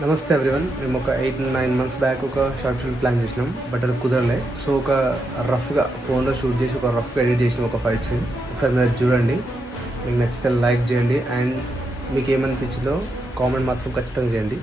నమస్తే ఎవ్రీవన్. మేము ఒక 8-9 మంత్స్ బ్యాక్ ఒక షార్ట్ ఫిల్మ్ ప్లాన్ చేసినాం, బట్ అది కుదరలే. సో ఒక రఫ్గా ఫోన్లో షూట్ చేసి ఒక రఫ్గా ఎడిట్ చేసినాం ఒక ఫైట్ సీన్. ఒకసారి మీరు చూడండి, మీకు నచ్చితే లైక్ చేయండి అండ్ మీకు ఏమనిపించిందో కామెంట్ మాత్రం ఖచ్చితంగా చేయండి.